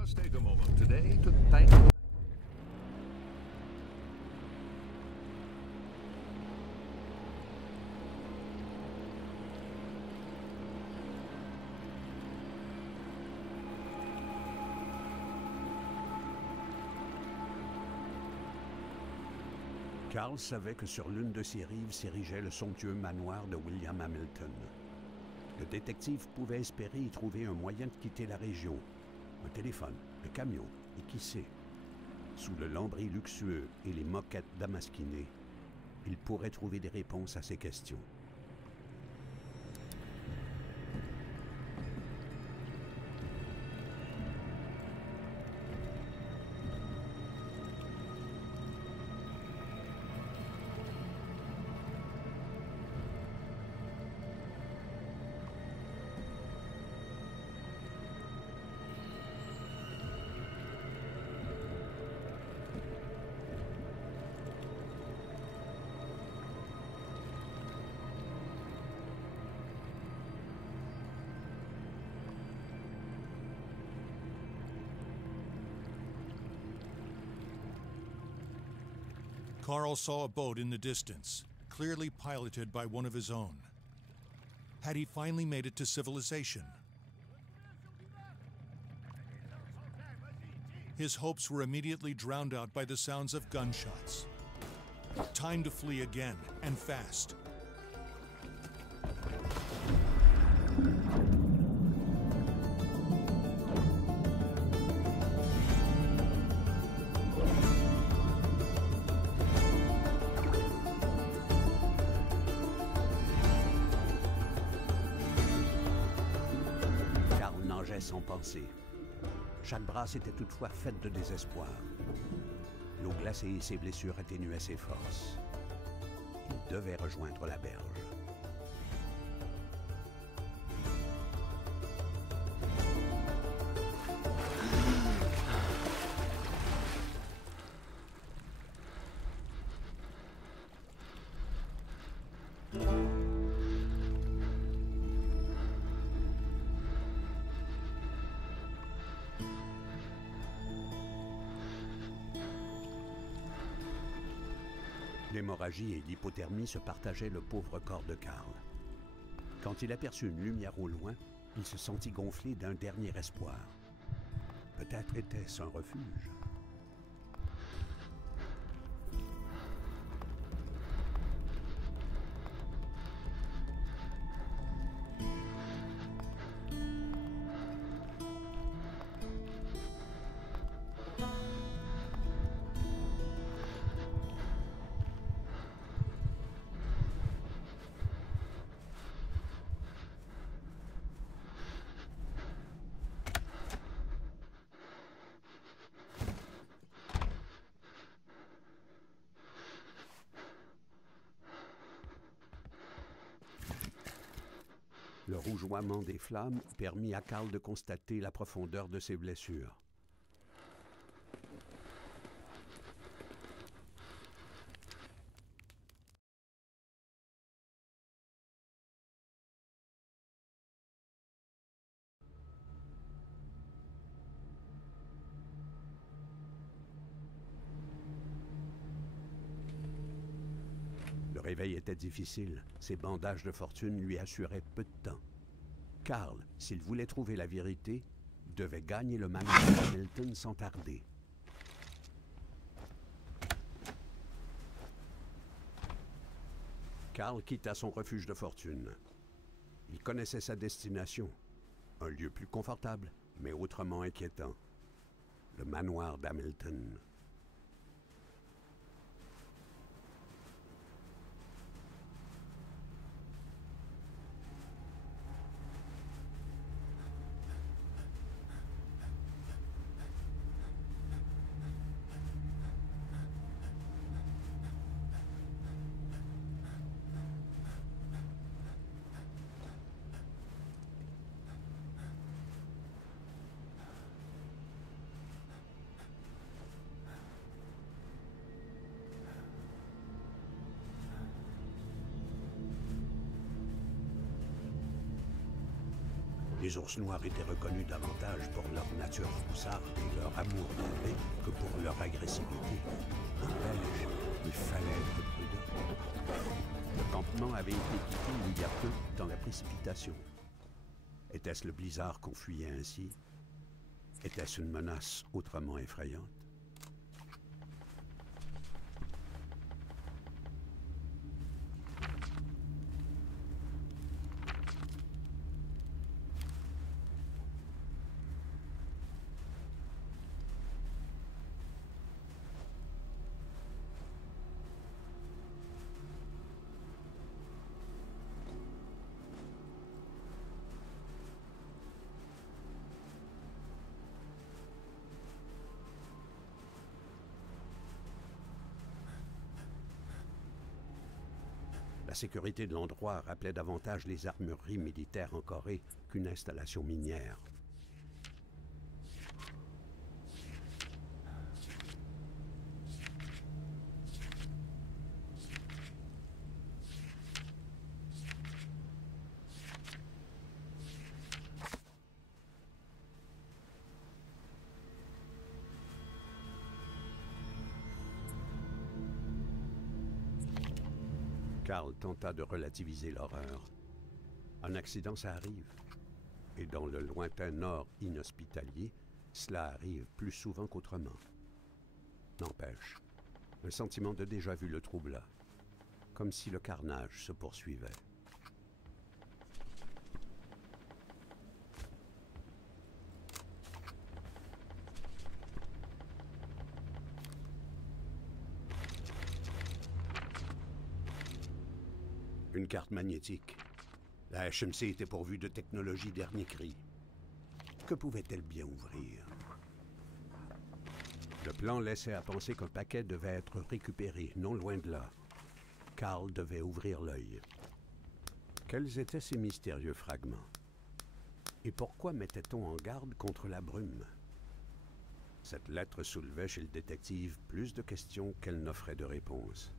must take a moment today to thank. Carl savait que sur l'une de ses rives s'érigeait le somptueux manoir de William Hamilton. Le détective pouvait espérer y trouver un moyen de quitter la région. Un téléphone, un camion, et qui sait, sous le lambris luxueux et les moquettes damasquinées, il pourrait trouver des réponses à ces questions. Carl saw a boat in the distance, clearly piloted by one of his own. Had he finally made it to civilization? His hopes were immediately drowned out by the sounds of gunshots. Time to flee again, and fast. Sans penser. Chaque brasse était toutefois faite de désespoir. L'eau glacée et ses blessures atténuaient ses forces. Il devait rejoindre la berge. L'hémorragie et l'hypothermie se partageaient le pauvre corps de Carl. Quand il aperçut une lumière au loin, il se sentit gonflé d'un dernier espoir. Peut-être était-ce un refuge. Le rougeoiement des flammes permit à Carl de constater la profondeur de ses blessures. Le réveil était difficile. Ses bandages de fortune lui assuraient peu de temps. Carl, s'il voulait trouver la vérité, devait gagner le manoir d'Hamilton sans tarder. Carl quitta son refuge de fortune. Il connaissait sa destination. Un lieu plus confortable, mais autrement inquiétant. Le manoir d'Hamilton. Les ours noirs étaient reconnus davantage pour leur nature. créatures froussardes et leur amour de paix que pour leur agressivité. N'empêche, il fallait être prudent. Le campement avait été quitté il y a peu dans la précipitation. Était-ce le blizzard qu'on fuyait ainsi? Était-ce une menace autrement effrayante? La sécurité de l'endroit rappelait davantage les armureries militaires en Corée qu'une installation minière. Carl tenta de relativiser l'horreur. Un accident, ça arrive. Et dans le lointain nord inhospitalier, cela arrive plus souvent qu'autrement. N'empêche, un sentiment de déjà-vu le troubla, comme si le carnage se poursuivait. Une carte magnétique. La HMC était pourvue de technologie dernier cri. Que pouvait-elle bien ouvrir? Le plan laissait à penser qu'un paquet devait être récupéré, non loin de là. Carl devait ouvrir l'œil. Quels étaient ces mystérieux fragments? Et pourquoi mettait-on en garde contre la brume? Cette lettre soulevait chez le détective plus de questions qu'elle n'offrait de réponses.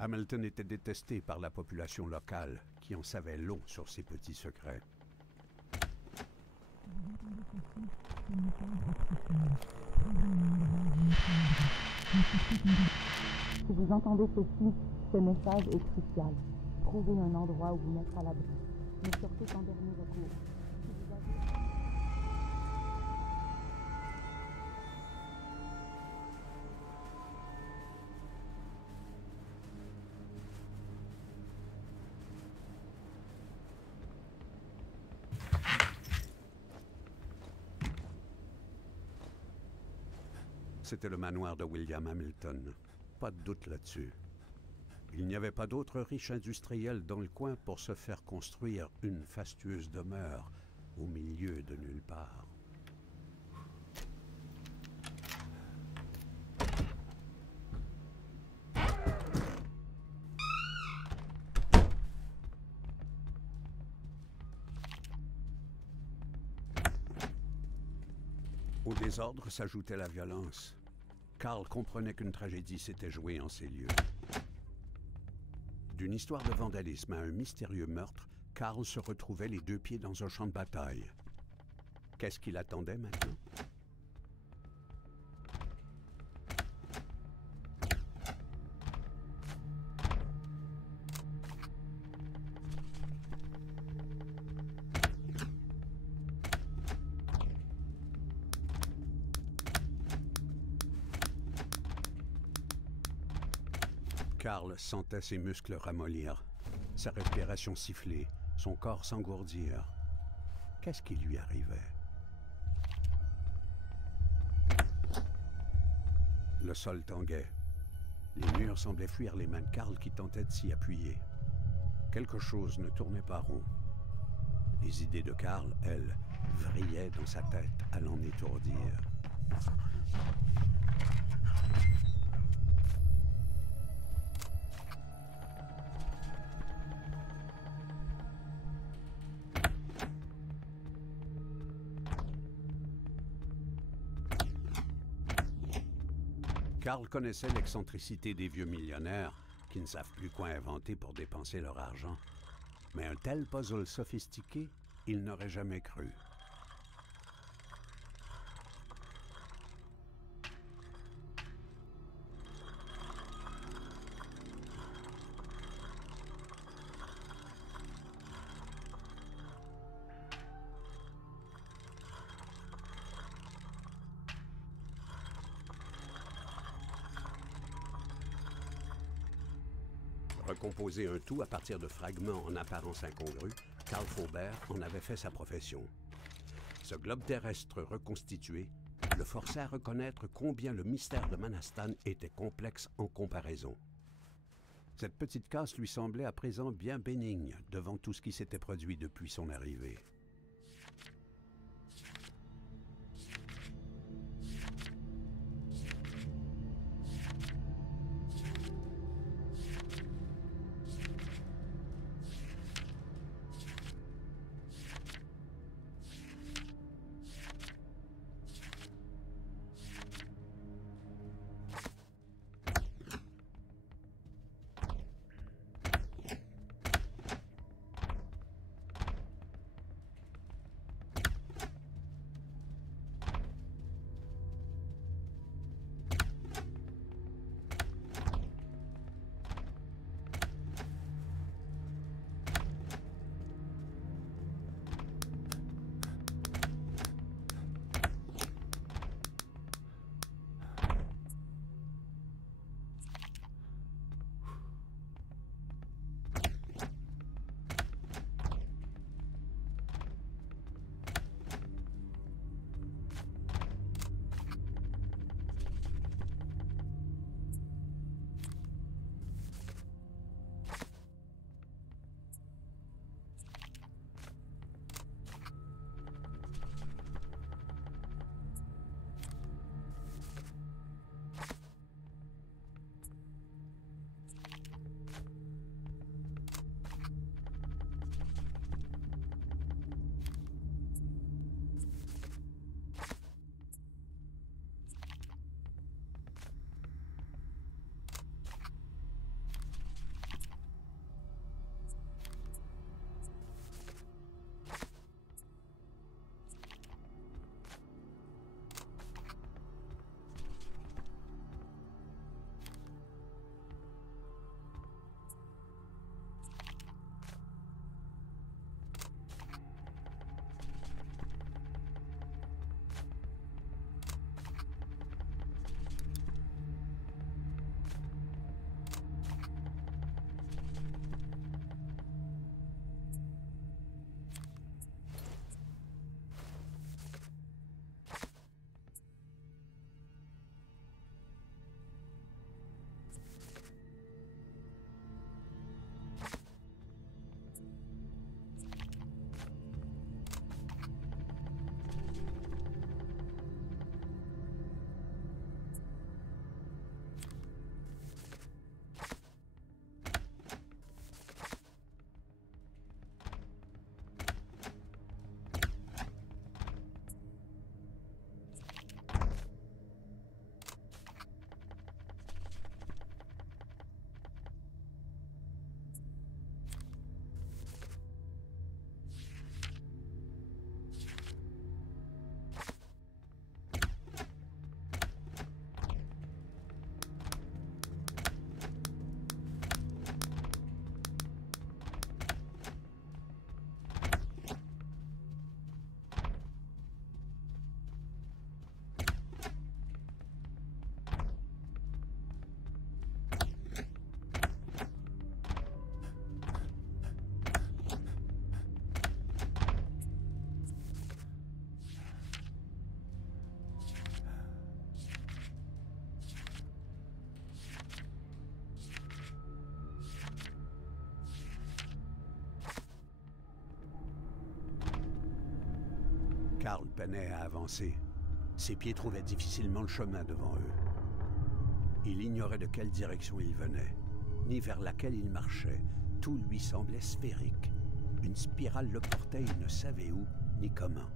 Hamilton était détesté par la population locale, qui en savait long sur ses petits secrets. Si vous entendez ceci, ce message est crucial. Trouvez un endroit où vous mettre à l'abri, mais surtout en dernier recours. Si vous avez... C'était le manoir de William Hamilton. Pas de doute là-dessus. Il n'y avait pas d'autre riche industriel dans le coin pour se faire construire une fastueuse demeure au milieu de nulle part. Au désordre s'ajoutait la violence. Carl comprenait qu'une tragédie s'était jouée en ces lieux. D'une histoire de vandalisme à un mystérieux meurtre, Carl se retrouvait les deux pieds dans un champ de bataille. Qu'est-ce qu'il attendait maintenant? Carl sentait ses muscles ramollir, sa respiration siffler, son corps s'engourdir. Qu'est-ce qui lui arrivait? Le sol tanguait. Les murs semblaient fuir les mains de Carl qui tentaient de s'y appuyer. Quelque chose ne tournait pas rond. Les idées de Carl, elles, vrillaient dans sa tête à l'en étourdir. Carl connaissait l'excentricité des vieux millionnaires qui ne savent plus quoi inventer pour dépenser leur argent. Mais un tel puzzle sophistiqué, il n'aurait jamais cru. Recomposer un tout à partir de fragments en apparence incongrus, Carl Faubert en avait fait sa profession. Ce globe terrestre reconstitué le forçait à reconnaître combien le mystère de Manastan était complexe en comparaison. Cette petite casse lui semblait à présent bien bénigne devant tout ce qui s'était produit depuis son arrivée. Carl peinait à avancer. Ses pieds trouvaient difficilement le chemin devant eux. Il ignorait de quelle direction il venait, ni vers laquelle il marchait. Tout lui semblait sphérique. Une spirale le portait, il ne savait où, ni comment.